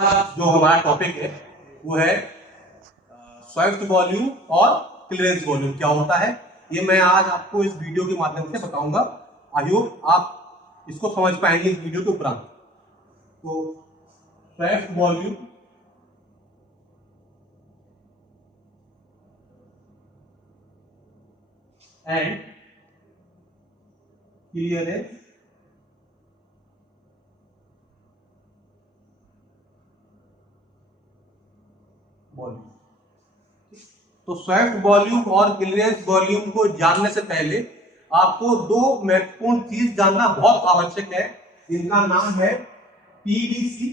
जो हमारा टॉपिक है वो है स्वेप्ट वॉल्यूम और क्लियरेंस वॉल्यूम क्या होता है, ये मैं आज आपको इस वीडियो के माध्यम से बताऊंगा। आई होप आप इसको समझ पाएंगे इस वीडियो के उपरांत। तो swept volume and clearance volume. तो स्वेप्ट वॉल्यूम और क्लियरेंस वॉल्यूम को जानने से पहले आपको दो महत्वपूर्ण चीज जानना बहुत आवश्यक है। इनका नाम है टीडीसी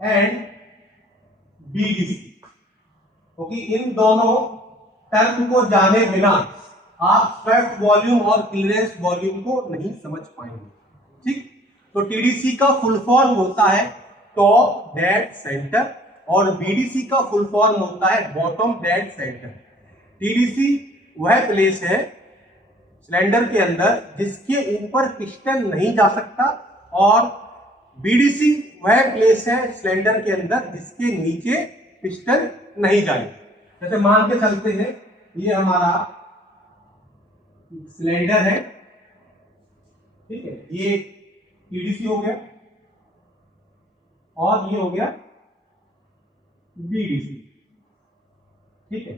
एंड बीडीसी, क्योंकि इन दोनों टर्म को जाने बिना आप स्वेप्ट वॉल्यूम और क्लियरेंस वॉल्यूम को नहीं समझ पाएंगे। ठीक, तो टीडीसी का फुल फॉर्म होता है टॉप डेड सेंटर और बीडीसी का फुल फॉर्म होता है बॉटम डेड सेंटर। टीडीसी वह प्लेस है सिलेंडर के अंदर जिसके ऊपर पिस्टन नहीं जा सकता और बीडीसी वह प्लेस है सिलेंडर के अंदर जिसके नीचे पिस्टन नहीं जाए। जैसे मान के चलते हैं ये हमारा सिलेंडर है, ठीक है, ये टीडीसी हो गया और ये हो गया बीडीसी, ठीक है।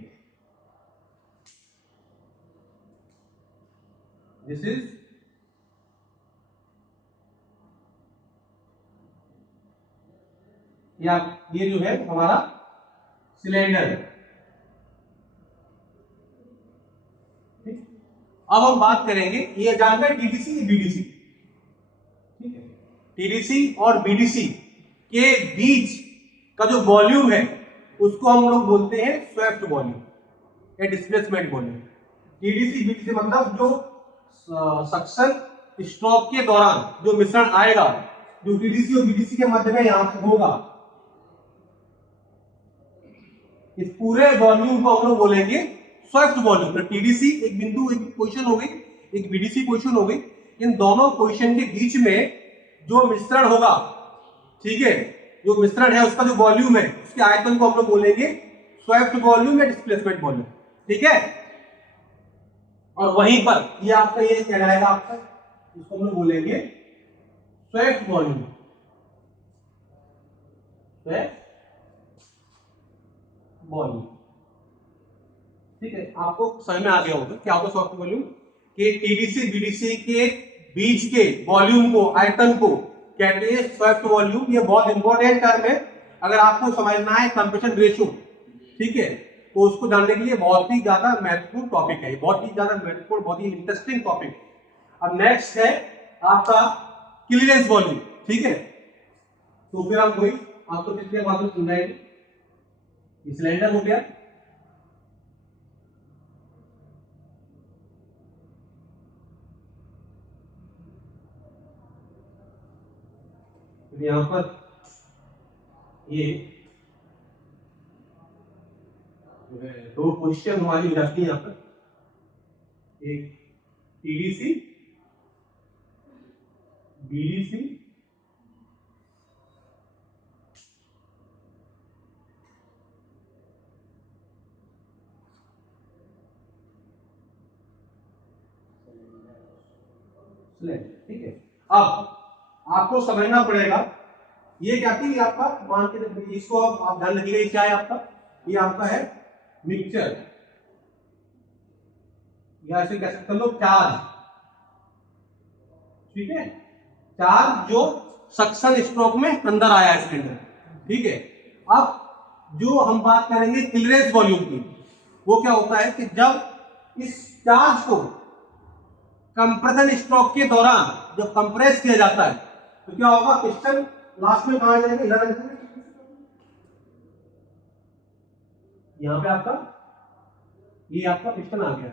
दिस इज या ये जो है हमारा सिलेंडर है। ठीक, अब हम बात करेंगे ये जानना है टीडीसी बीडीसी, ठीक है। टीडीसी और बीडीसी के बीच का जो वॉल्यूम है उसको हम लोग बोलते हैं स्वेप्ट वॉल्यूम या डिस्प्लेसमेंट वॉल्यूम। टीडीसी बीडीसी मतलब जो सक्शन स्ट्रोक के दौरान जो मिश्रण आएगा, जो टीडीसी और बीडीसी के मध्य में यहां पे होगा, इस पूरे वॉल्यूम को हम लोग बोलेंगे स्वेप्ट वॉल्यूम। तो टीडीसी एक बिंदु, एक पोजीशन हो गई, एक बीडीसी पोजीशन हो गई। इन दोनों पोजीशन के बीच में जो मिश्रण होगा, ठीक है, जो मिश्रण है उसका जो वॉल्यूम है उसके आयतन को हम लोग बोलेंगे स्वेप्ट वॉल्यूम या डिस्प्लेसमेंट वॉल्यूम, ठीक है। और वहीं पर ये आपका ये कहलाएगा आपका, इसको हम लोग बोलेंगे स्वेप्ट वॉल्यूम, वॉल्यूम, ठीक है। आपको समझ में आ गया होगा क्या होता है स्वेप्ट वॉल्यूम, कि टीडीसी बीडीसी के बीच के वॉल्यूम को, आयतन को कहते हैं स्वेप्ट वॉल्यूम। ये बहुत इंपॉर्टेंट टर्म है, अगर आपको समझना है कंप्रेशन रेशियो, ठीक है, तो उसको जानने के लिए बहुत ही ज्यादा महत्वपूर्ण टॉपिक है, बहुत ही ज्यादा महत्वपूर्ण, बहुत ही इंटरेस्टिंग टॉपिक है। अब नेक्स्ट है आपका क्लियरेंस वॉल्यूम, ठीक है। तो फिर हम वही आपको पिछले बात में समझाएंगे। सिलेंडर हो गया, यहां पर ये दो पोजीशन हमारी हो जाती है यहां पर, एक टीडीसी बीडीसी ठीक है। अब आपको समझना पड़ेगा ये क्या थी, आपका मान के रखिए, इसको आप ध्यान रखिएगा, क्या है आपका, ये आपका है मिक्सचर या ऐसे कह सकते हैं लोग चार्ज, ठीक है, चार्ज जो सक्शन स्ट्रोक में अंदर आया है सिलेंडर, ठीक है। अब जो हम बात करेंगे क्लियरेंस वॉल्यूम की, वो क्या होता है कि जब इस चार्ज को कंप्रेशन स्ट्रोक के दौरान जब कंप्रेस किया जाता है तो क्या होगा, पिस्टन लास्ट में कहां जाएगा, इधर यहां पे आपका ये आपका पिस्टन आ गया,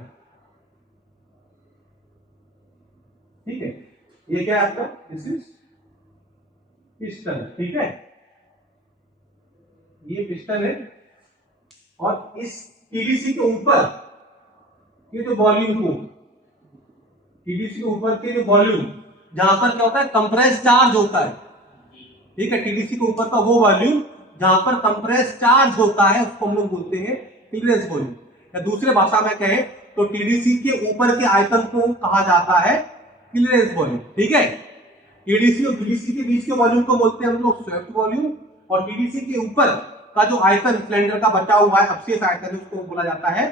ठीक है। ये क्या है आपका, दिस इज पिस्टन, ठीक है, ये पिस्टन है। और इस टीडीसी के ऊपर ये जो वॉल्यूम को, टीडीसी के ऊपर के जो वॉल्यूम जहां पर क्या होता है कंप्रेस चार्ज होता है, ठीक है। टीडीसी के ऊपर का वो वॉल्यूम जहां पर कंप्रेस चार्ज होता है उसको हम लोग बोलते हैं क्लीयरेंस वॉल्यूम, या दूसरे भाषा में कहें तो टीडीसी के ऊपर के आयतन को कहा जाता है क्लीयरेंस वॉल्यूम। ठीक है। टीडीसी और बीडीसी के बीच के वॉल्यूम को बोलते हैं हम लोग स्वेप्ट वॉल्यूम, और टीडीसी के ऊपर का जो आयतन सिलेंडर का बचा हुआ है अवशेष आयतन है उसको बोला जाता है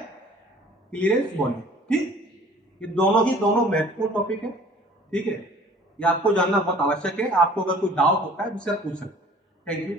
क्लीयरेंस वॉल्यूम। ठीक, ये दोनों महत्वपूर्ण टॉपिक है। ठीक है, ये आपको जानना बहुत आवश्यक है। आपको अगर कोई डाउट होता है मुझसे आप पूछ सकते हैं। Thank you.